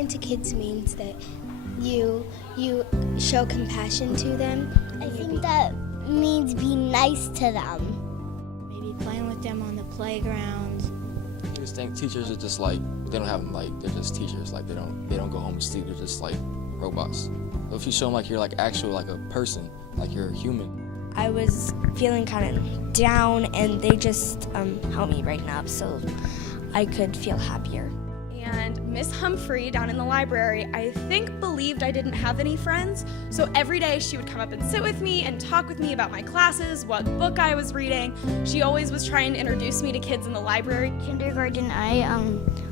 kind to kids means that you show compassion to them. I think that means be nice to them. Maybe playing with them on the playground. I just think teachers are just like, they don't have, like, they're just teachers. Like, they don't go home and sleep. They're just like robots. But if you show them like you're like actual, like a person, like you're a human. I was feeling kind of down, and they just helped me brighten up so I could feel happier. And Miss Humphrey down in the library, I think, believed I didn't have any friends. So every day she would come up and sit with me and talk with me about my classes, what book I was reading. She always was trying to introduce me to kids in the library. Kindergarten, I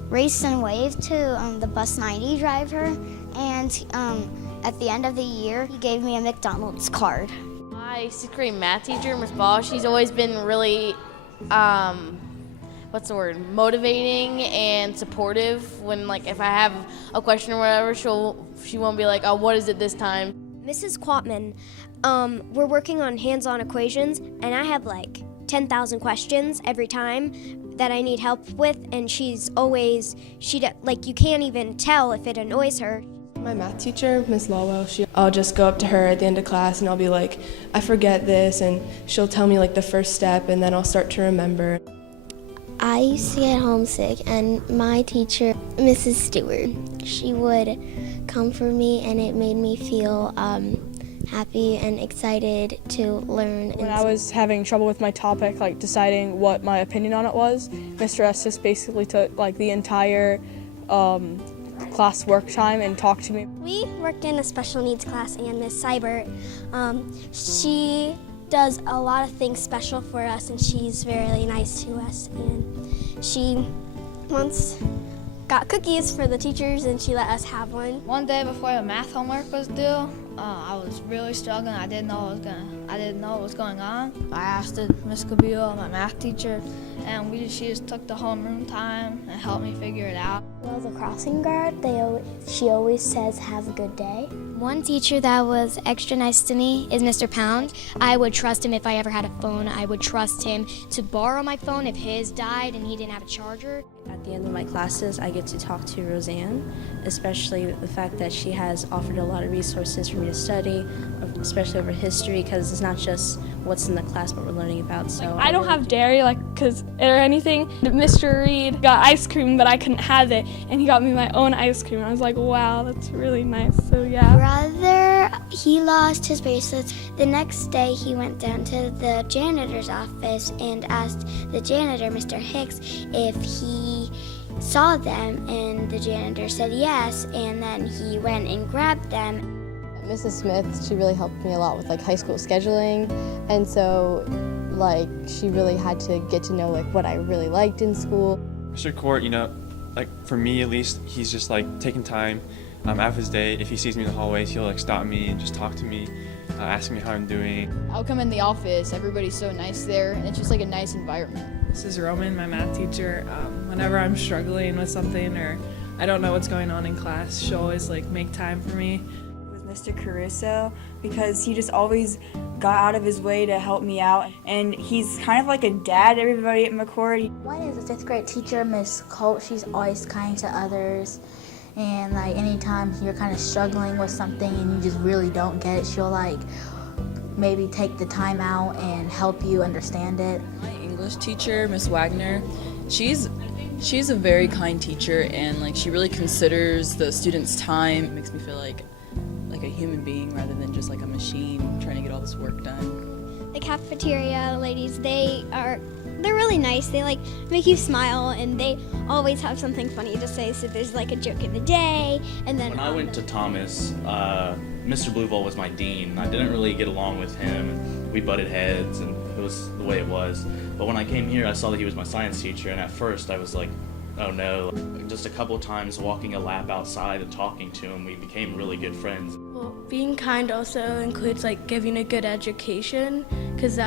raced and waved to the bus 90 driver, and at the end of the year, he gave me a McDonald's card. My 6th grade math teacher, Miss Ball, she's always been really, motivating and supportive. When, like, if I have a question or whatever, she won't be like, oh, what is it this time? Mrs. Quatman, we're working on hands-on equations, and I have like 10,000 questions every time that I need help with, and she's always, you can't even tell if it annoys her. My math teacher, Miss Lawwell, I'll just go up to her at the end of class and I'll be like, I forget this, and she'll tell me like the first step, and then I'll start to remember. I used to get homesick, and my teacher, Mrs. Stewart, she would comfort me, and it made me feel happy and excited to learn. When I was having trouble with my topic, like deciding what my opinion on it was, Mr. Estes basically took like the entire class work time and talked to me. We worked in a special needs class, and Miss Seibert, she does a lot of things special for us, and she's very nice to us. And she once got cookies for the teachers, and she let us have one. One day before the math homework was due, I was really struggling. I didn't know what was going on. I asked Miss Cabillo, my math teacher, and she just took the homeroom time and helped me figure it out. Well, the crossing guard, she always says, have a good day. One teacher that was extra nice to me is Mr. Pound. I would trust him if I ever had a phone. I would trust him to borrow my phone if his died and he didn't have a charger. At the end of my classes, I get to talk to Roseanne, especially the fact that she has offered a lot of resources for me to study, especially over history, because it's not just what's in the class, but we're learning about. So I don't have dairy, or anything. Mr. Reed got ice cream, but I couldn't have it, and he got me my own ice cream. I was like, wow, that's really nice. So yeah. Brother, he lost his bracelets. The next day, he went down to the janitor's office and asked the janitor, Mr. Hicks, if he saw them, and the janitor said yes, and then he went and grabbed them. Mrs. Smith, she really helped me a lot with like high school scheduling, and so like she really had to get to know like what I really liked in school. Mr. Court, like for me at least, he's just like taking time out of his day. If he sees me in the hallways, he'll like stop me and just talk to me, ask me how I'm doing. I'll come in the office, everybody's so nice there, and it's just like a nice environment. Mrs. Roman, my math teacher, whenever I'm struggling with something or I don't know what's going on in class, she'll always like make time for me. Mr. Caruso, because he just always got out of his way to help me out, and he's kind of like a dad to everybody at McCord. One is a 5th grade teacher, Miss Colt. She's always kind to others, and like anytime you're kind of struggling with something and you just really don't get it, she'll like maybe take the time out and help you understand it. My English teacher, Miss Wagner, she's a very kind teacher, and like she really considers the students' time. It makes me feel like a human being rather than just like a machine trying to get all this work done. The cafeteria ladies, they're really nice. They like make you smile, and they always have something funny to say. So there's like a joke of the day, and then when I went to Thomas, Mr. Blueville was my dean. I didn't really get along with him, and we butted heads, and it was the way it was. But when I came here, I saw that he was my science teacher, and at first I was like, oh no. Just a couple of times walking a lap outside and talking to him, we became really good friends. Well, being kind also includes like giving a good education, because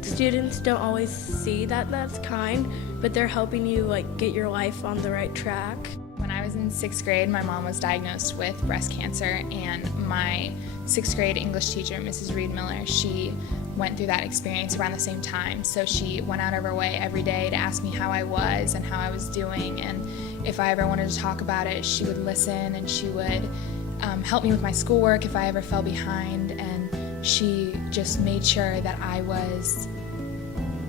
students don't always see that that's kind, but they're helping you like get your life on the right track. When I was in 6th grade, my mom was diagnosed with breast cancer, and my 6th grade English teacher, Mrs. Reed Miller, she went through that experience around the same time. So she went out of her way every day to ask me how I was and how I was doing, and if I ever wanted to talk about it, she would listen, and she would help me with my schoolwork if I ever fell behind, and she just made sure that I was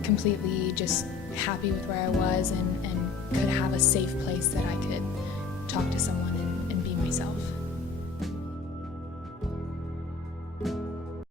completely just happy with where I was and could have a safe place that I could talk to someone and be myself.